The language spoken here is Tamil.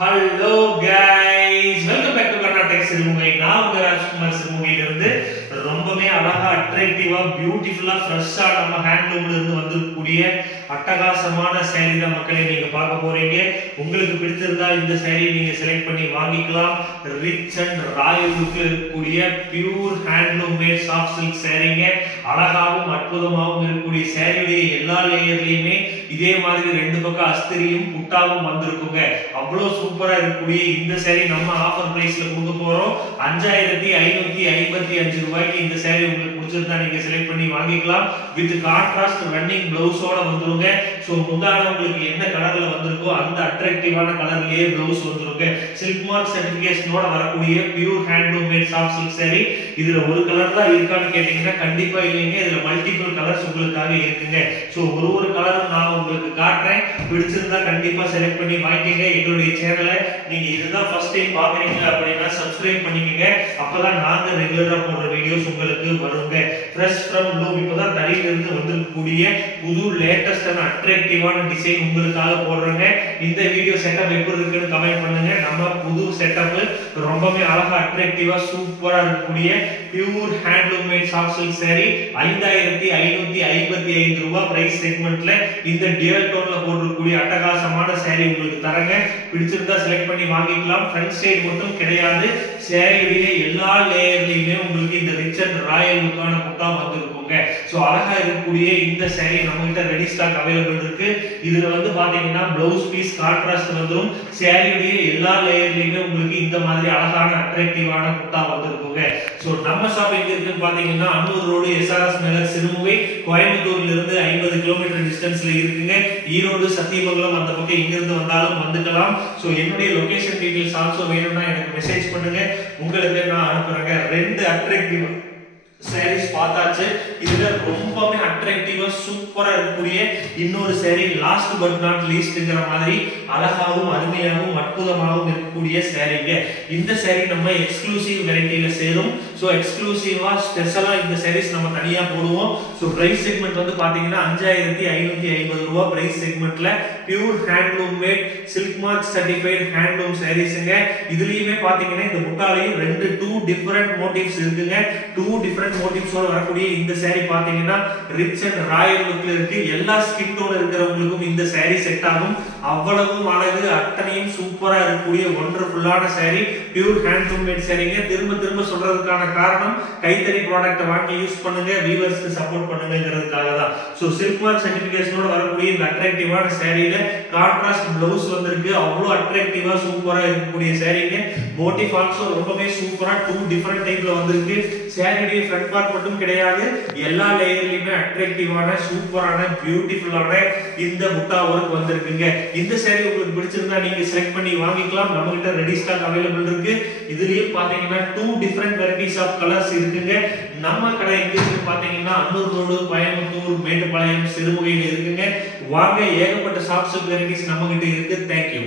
Hello guys, welcome back to Karnataka Sirumugai. நான் உங்க ராஜ்குமார் சிறுமுகையில இருந்து ரொம்பவே அழகா அட்ராக்டிவா பியூட்டிஃபுல்லா ஃப்ரெஷ்ஷா நம்ம ஹேண்ட்லூம்ல இருந்து வந்திருக்கக்கூடிய அட்டகாசமான saree தான் மக்களே நீங்க பார்க்க போறீங்க. உங்களுக்கு பிடிச்சிருந்தா இந்த saree நீங்க செலக்ட் பண்ணி வாங்கிக்கலாம். ரிச் அண்ட் ராயல் லுக்ல இருக்கக்கூடிய pure handloom made soft silk சாரீங்க. அழகாவும் அற்புதமாவும் இருக்கக்கூடிய சாரியுடைய எல்லா லேயர்லயுமே இதே மாதிரி ரெண்டு பக்கம் அஸ்திரியும் புட்டாவும் வந்திருக்குங்க. அவ்வளவு சூப்பரா இருக்கக்கூடிய இந்த saree நம்ம ஆஃபர் பிரைஸ்ல கொடுக்க போறோம். 5555 ரூபாய்க்கு இந்த saree உங்களுக்கு பிடிச்சிருந்தா நீங்க செலக்ட் பண்ணி வாங்கிக்கலாம். வித் கான்ட்ராஸ்ட் ரன்னிங் ப்ளவுஸோட வந்துருங்க. சோ முந்தான உங்களுக்கு என்ன கலர்ல வந்திருக்கோ அந்த அட்ராக்டிவான கலர்லயே ப்ளவுஸ் வந்துருங்க. சில்க் மார்க் சர்டிபிகேஷனோட வரக்கூடிய pure handloom made soft silk saree. இதுல ஒரு கலர் தான் இருக்கான்னு கேட்டீங்கன்னா கண்டிப்பா இல்லைங்க. இதுல மல்டிபிள் கலர்ஸ் உங்களுக்காக இருக்குங்க. சோ ஒரு கலரும் நான் உங்களுக்கு காட்டுறேன். பிடிச்சிருந்தா கண்டிப்பா செலக்ட் பண்ணி வாங்கிக்கங்க. எங்களுடைய சேனலை நீங்க இதுதான் ஃபர்ஸ்ட் டைம் பாக்குறீங்க அப்படின்னா சப்ஸ்கிரைப் பண்ணிக்கங்க. அப்பதான் நாங்க ரெகுலரா போடுற வீடியோஸ் உங்களுக்கு வருங்க. ஃப்ரெஷ் ஃப்ரம் லூம் இப்பதான் தரையில இருந்து வந்திருக்கக்கூடிய புது லேட்டஸ்டான அட்ராக்டிவான டிசைன் உங்களுக்காக போடுறேங்க. இந்த வீடியோ செட்டப் எப்படி இருக்குன்னு கமெண்ட் பண்ணுங்க. நம்ம புது செட்டப் ரொம்பவே அழகா அட்ராக்டிவா சூப்பரா இருக்கக்கூடிய pure handloom made soft silk saree 5555 ரூபாய் பிரைஸ் செக்மெண்ட்ல இந்த டியூவல் டோன்ல போட்டிருக்கக்கூடிய அட்டகாசமான saree உங்களுக்கு தரங்க. பிடிச்சிருந்தா செலக்ட் பண்ணி வாங்கிக்கலாம். ஃப்ரண்ட் சைடு மட்டும் கிடையாது, சாரியுடைய எல்லா லேயர்லயுமே உங்களுக்கு இந்த ரிச் அண்ட் ராயல் லுக்கான புட்டா வந்திருக்குங்க. சோ அழகா இருக்கக்கூடிய இந்த saree நம்ம கிட்ட ரெடி ஸ்டாக் அவைலபிள் இருக்கு. இதுல வந்து பாத்தீங்கன்னா ப்ளவுஸ் பீஸ் கான்ட்ராஸ்ட் வந்துரும். சாரியுடைய எல்லா லேயர்லயுமே உங்களுக்கு இந்த மாதிரி அழகான அட்ராக்டிவான புட்டா வந்திருக்குங்க. சோ நம்ம ஷாப் எங்க இருக்குன்னு பாத்தீங்கன்னா அன்னூர் ரோடு எஸ்ஆர்எஸ் நகர் சிறுமுகை. கோயம்புத்தூர்ல இருந்து 50 கிலோமீட்டர் டிஸ்டன்ஸ்ல இருக்குங்க. ஈரோடு சத்தியமங்கலம் அந்த பக்கம் எங்க இருந்து வந்தாலும் வந்துக்கலாம். சோ என்னுடைய லொகேஷன் டீடைல்ஸ் ஆல்சோ வேணும்னா எனக்கு மெசேஜ் பண்ணுங்க, உங்களுக்கு நான் அனுப்புறேங்க. ரெண்டு அட்ராக்டிவ் sarees பார்த்தாச்சு. இதுல ரொம்பவே அட்ராக்டிவா சூப்பரா இருக்கக்கூடிய இன்னொரு saree லாஸ்ட் பட் நாட் லீஸ்ட்ங்கற மாதிரி அழகாவும் அருமையாகவும் அற்புதமாகவும் இருக்கக்கூடிய சாரீங்க. இந்த saree நம்ம எக்ஸ்க்ளூசிவ் வெரைட்டில சேரும். சோ எக்ஸ்க்ளூசிவா ஸ்பெஷலா இந்த sarees நம்ம தனியா போடுவோம். சோ பிரைஸ் செக்மெண்ட் வந்து பாத்தீங்கன்னா 5550 ரூபாய் பிரைஸ் செக்மெண்ட்ல pure handloom made silk mark certified handloom sareesங்க. இதுலயுமே பாத்தீங்கன்னா இந்த முட்டாளையும் டூ டிஃபரண்ட் மோட்டிவ்ஸ் இருக்குங்க. டூ டிஃபரண்ட் மோட்டிவ்ஸோட வரக்கூடிய இந்த saree பாத்தீங்கன்னா ரிச் அண்ட் ராயல் லுக்ல இருக்கு. எல்லா ஸ்கின் டோன் இருக்கிறவங்களுக்கும் இந்த saree செட் ஆகும். அவ்வளவு அழகு அத்தனையும் சூப்பரா இருக்கக்கூடிய வண்டர்ஃபுல்லான saree பியூர் ஹேண்ட்லூம் மேட் சாரீங்க. திரும்ப சொல்றதுக்கான காரணம் கைத்தறி ப்ராடக்ட்ட வாங்கி யூஸ் பண்ணுங்க, வியூவர்ஸ்க்கு சப்போர்ட் பண்ணுங்கங்கிறதுக்காக தான். சோ சில்க் மார்க் சர்டிபிகேஷனோட வரக்கூடிய இந்த அட்ராக்டிவான சாரீல கான்ட்ராஸ்ட் ப்ளவுஸ் வந்திருக்கு. அவ்வளவு அட்ராக்டிவா சூப்பரா இருக்கக்கூடிய சாரீங்க. மோட்டிவ் ஆல்சோ ரொம்பவே சூப்பரா டூ டிஃபரண்ட் டைப்ல வந்திருக்கு. சாரியுடைய ஃப்ரண்ட் பார்ட் மட்டும் கிடையாது, எல்லா லேயர்லயுமே அட்ராக்டிவான சூப்பரான பியூட்டிஃபுல்லான இந்த முட்டா வர்க் வந்திருக்குங்க. இந்த saree உங்களுக்கு பிடிச்சிருந்தா நீங்க செலக்ட் பண்ணி வாங்கிக்கலாம். நம்ம கிட்ட ரெடி ஸ்டாக் அவைலபிள் இருக்கு. இதுலயே பாத்தீங்கன்னா two different varieties of colours இருக்குங்க. நம்ம கடை எங்க இருக்குன்னு பாத்தீங்கன்னா அன்னூர் ரோடு, கோயம்புத்தூர், மேட்டுப்பாளையம், சிறுமுகையில இருக்குங்க. வாங்க, ஏகப்பட்ட சாஃப்ட் சில்க் வெரைட்டிஸ் நம்ம கிட்ட இருக்கு. Thank you.